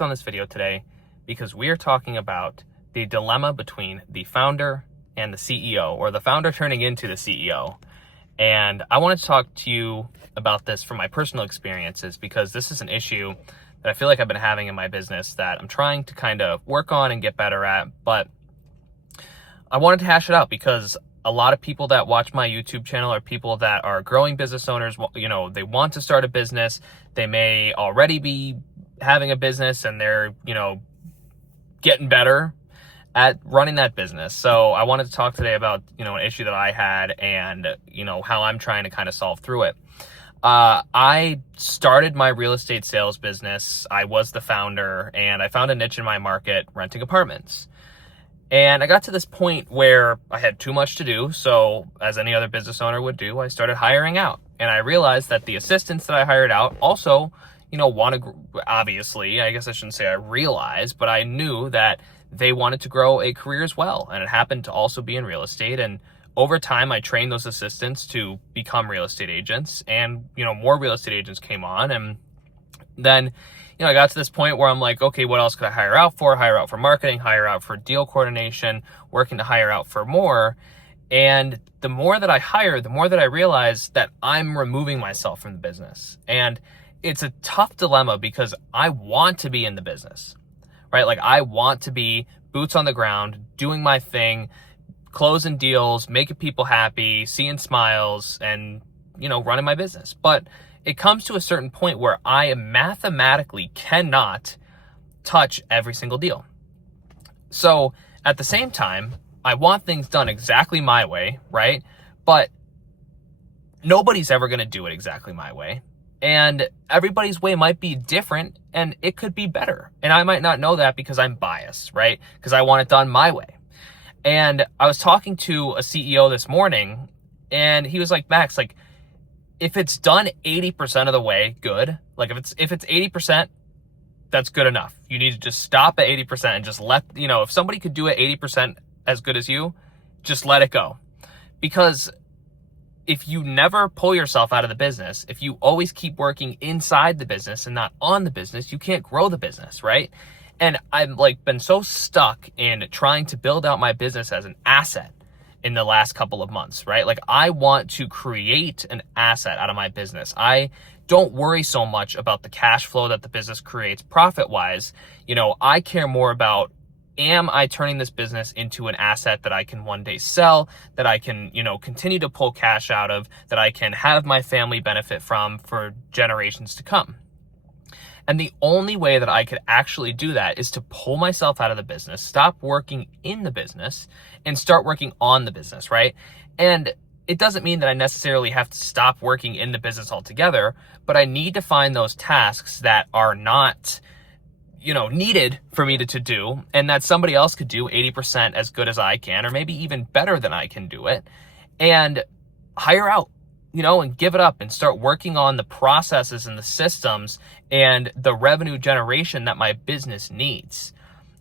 on this video today because we are talking about the dilemma between the founder and the CEO, or the founder turning into the CEO. And I wanted to talk to you about this from my personal experiences because this is an issue that I feel like I've been having in my business that I'm trying to kind of work on and get better at. But I wanted to hash it out because a lot of people that watch my YouTube channel are people that are growing business owners. You know, they want to start a business. They may already be having a business and they're, getting better at running that business. So I wanted to talk today about, an issue that I had and, how I'm trying to kind of solve through it. I started my real estate sales business. I was the founder and I found a niche in my market, renting apartments. And I got to this point where I had too much to do. So as any other business owner would do, I started hiring out. And I realized that the assistants that I hired out also, obviously, I guess I shouldn't say I realized, but I knew that they wanted to grow a career as well. And it happened to also be in real estate. And over time, I trained those assistants to become real estate agents, and, more real estate agents came on. And then, I got to this point where I'm like, okay, what else could I hire out for? Hire out for marketing, hire out for deal coordination, working to hire out for more. And the more that I hire, the more that I realize that I'm removing myself from the business. And it's a tough dilemma because I want to be in the business, right? Like I want to be boots on the ground, doing my thing, closing deals, making people happy, seeing smiles, and, running my business. But it comes to a certain point where I mathematically cannot touch every single deal. So at the same time, I want things done exactly my way, right? But nobody's ever going to do it exactly my way. And everybody's way might be different and it could be better. And I might not know that because I'm biased, right? Because I want it done my way. And I was talking to a CEO this morning and he was like, Max, if it's done 80% of the way, good. Like if it's 80%, that's good enough. You need to just stop at 80% and just let, if somebody could do it 80% as good as you, just let it go. Because if you never pull yourself out of the business, if you always keep working inside the business and not on the business, you can't grow the business, right? And I've been so stuck in trying to build out my business as an asset in the last couple of months, right? I want to create an asset out of my business. I don't worry so much about the cash flow that the business creates profit-wise. I care more about, am I turning this business into an asset that I can one day sell, that I can, continue to pull cash out of, that I can have my family benefit from for generations to come? And the only way that I could actually do that is to pull myself out of the business, stop working in the business, and start working on the business, right? And it doesn't mean that I necessarily have to stop working in the business altogether, but I need to find those tasks that are not, needed for me to do, and that somebody else could do 80% as good as I can, or maybe even better than I can do it, and hire out. And give it up and start working on the processes and the systems and the revenue generation that my business needs.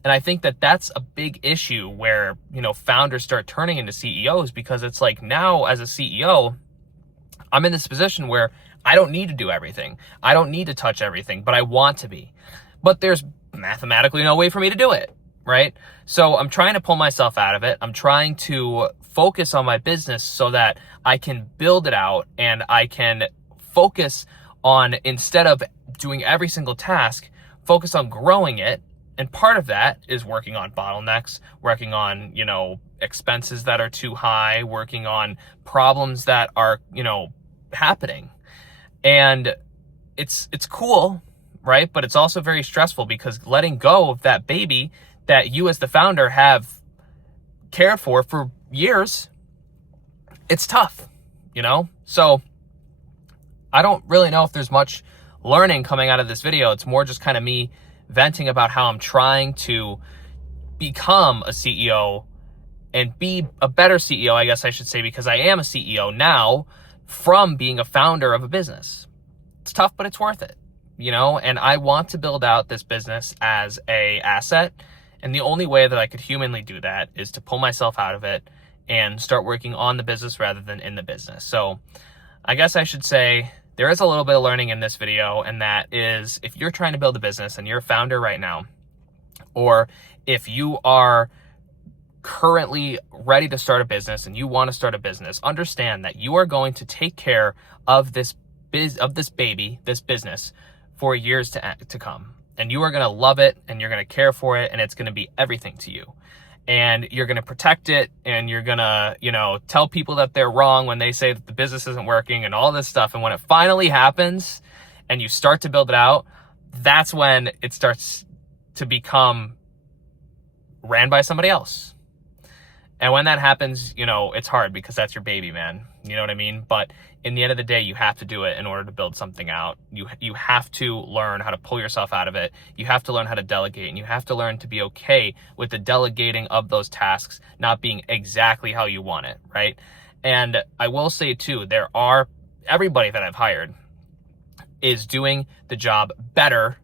And I think that that's a big issue where, founders start turning into CEOs, because it's like, now as a CEO, I'm in this position where I don't need to do everything. I don't need to touch everything, but I want to be. But there's mathematically no way for me to do it, right? So I'm trying to pull myself out of it. I'm trying to focus on my business so that I can build it out and I can focus on, instead of doing every single task, focus on growing it. And part of that is working on bottlenecks, working on, expenses that are too high, working on problems that are, happening. And it's cool, right? But it's also very stressful, because letting go of that baby that you as the founder have cared for years, it's tough, So I don't really know if there's much learning coming out of this video. It's more just kind of me venting about how I'm trying to become a CEO and be a better CEO, I guess I should say, because I am a CEO now from being a founder of a business. It's tough, but it's worth it, and I want to build out this business as a asset. And the only way that I could humanly do that is to pull myself out of it and start working on the business rather than in the business. So I guess I should say there is a little bit of learning in this video, and that is, if you're trying to build a business and you're a founder right now, or if you are currently ready to start a business and you want to start a business, understand that you are going to take care of this baby, this business, for years to come. And you are going to love it, and you're going to care for it, and it's going to be everything to you. And you're going to protect it, and you're going to, tell people that they're wrong when they say that the business isn't working and all this stuff. And when it finally happens and you start to build it out, that's when it starts to become ran by somebody else. And when that happens, it's hard because that's your baby, man. You know what I mean? But in the end of the day, you have to do it in order to build something out. You have to learn how to pull yourself out of it. You have to learn how to delegate, and you have to learn to be okay with the delegating of those tasks not being exactly how you want it, right? And I will say too, everybody that I've hired is doing the job better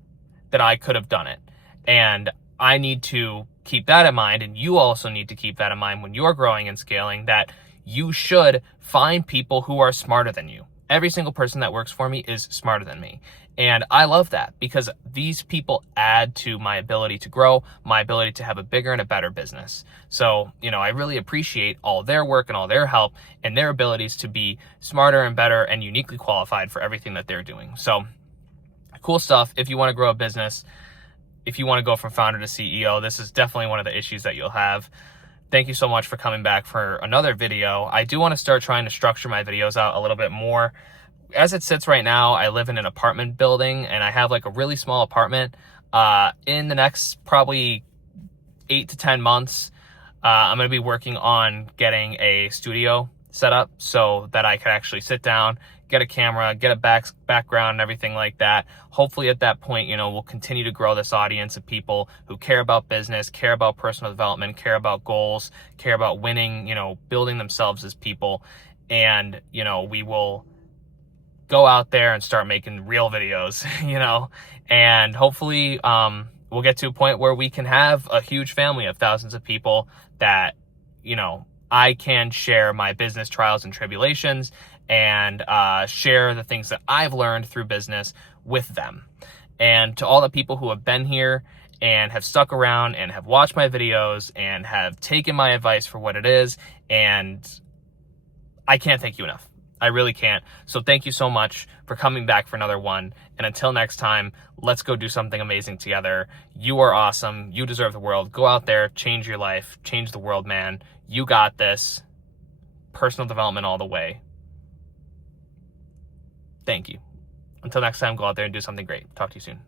than I could have done it. And I need to keep that in mind, and you also need to keep that in mind when you're growing and scaling, that you should find people who are smarter than you. Every single person that works for me is smarter than me. And I love that, because these people add to my ability to grow, my ability to have a bigger and a better business. So, I really appreciate all their work and all their help and their abilities to be smarter and better and uniquely qualified for everything that they're doing. So cool stuff. If you want to grow a business, if you want to go from founder to CEO, this is definitely one of the issues that you'll have. Thank you so much for coming back for another video. I do want to start trying to structure my videos out a little bit more. As it sits right now, I live in an apartment building, and I have like a really small apartment. In the next probably 8 to 10 months, I'm going to be working on getting a studio set up so that I could actually sit down, get a camera, get a background and everything like that. Hopefully at that point, we'll continue to grow this audience of people who care about business, care about personal development, care about goals, care about winning, building themselves as people. And, we will go out there and start making real videos, and hopefully we'll get to a point where we can have a huge family of thousands of people that, I can share my business trials and tribulations and share the things that I've learned through business with them. And to all the people who have been here and have stuck around and have watched my videos and have taken my advice for what it is, and I can't thank you enough. I really can't. So thank you so much for coming back for another one. And until next time, let's go do something amazing together. You are awesome. You deserve the world. Go out there, change your life, change the world, man. You got this. Personal development all the way. Thank you. Until next time, go out there and do something great. Talk to you soon.